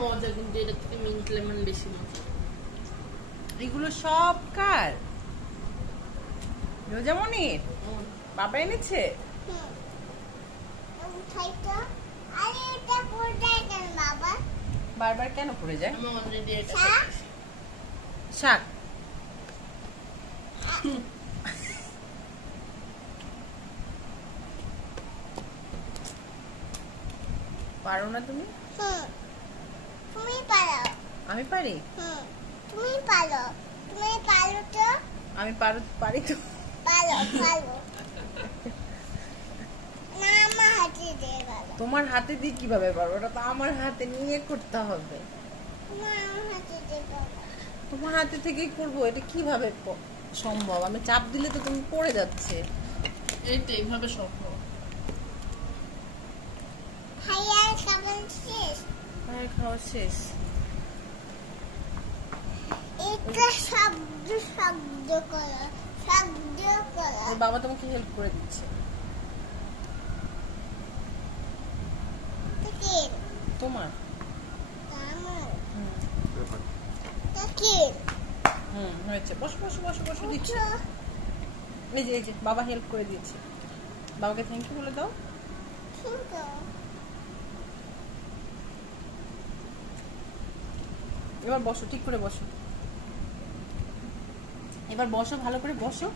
মজা, কিন্তু এটা থেকে মিন্ট লেমন বেশি মজা। এগুলো সব কার? রোজামনির বাবা এনেছে? বারবার কেন পড়ে যায়? আমি অলরেডি এটা শাক। পারো না তুমি? তুমি পারো। আমি পারি? তুমি পারো। তুমি পারো তো? আমি পারি তো। পারো পারো। না, আমার হাতে দিয়ে পারো। তোমার হাতে দিয়ে কিভাবে পারবো? ওটা তো আমার হাতে নিয়ে করতে হবে। আমার হাতে দিয়ে পারো। তোমার হাতে থেকেই করবো, এটা কিভাবে সম্ভব? আমি চাপ দিলে তো তুমি পড়ে যাচ্ছে। এই তো এইভাবে সম্ভব। ভাইয়ার খাবার শেষ। ভাইয়ের খাওয়া শেষ। এটা শব্দ শব্দ করো, শব্দ করো। ওর বাবা তোমাকে হেল্প করে দিচ্ছে। তাকিন, তোমার? আমার হুম তাকিন। হয়েছে। বসো বসো বসো বসো দিচ্ছি। উঠো। এই যে বাবা হেল্প করে দিয়েছে। বাবাকে থ্যাংক ইউ বলে দাও। ঠিক আছে। এবার বসো, ঠিক করে বসো। এবার বসো, ভালো করে বসো।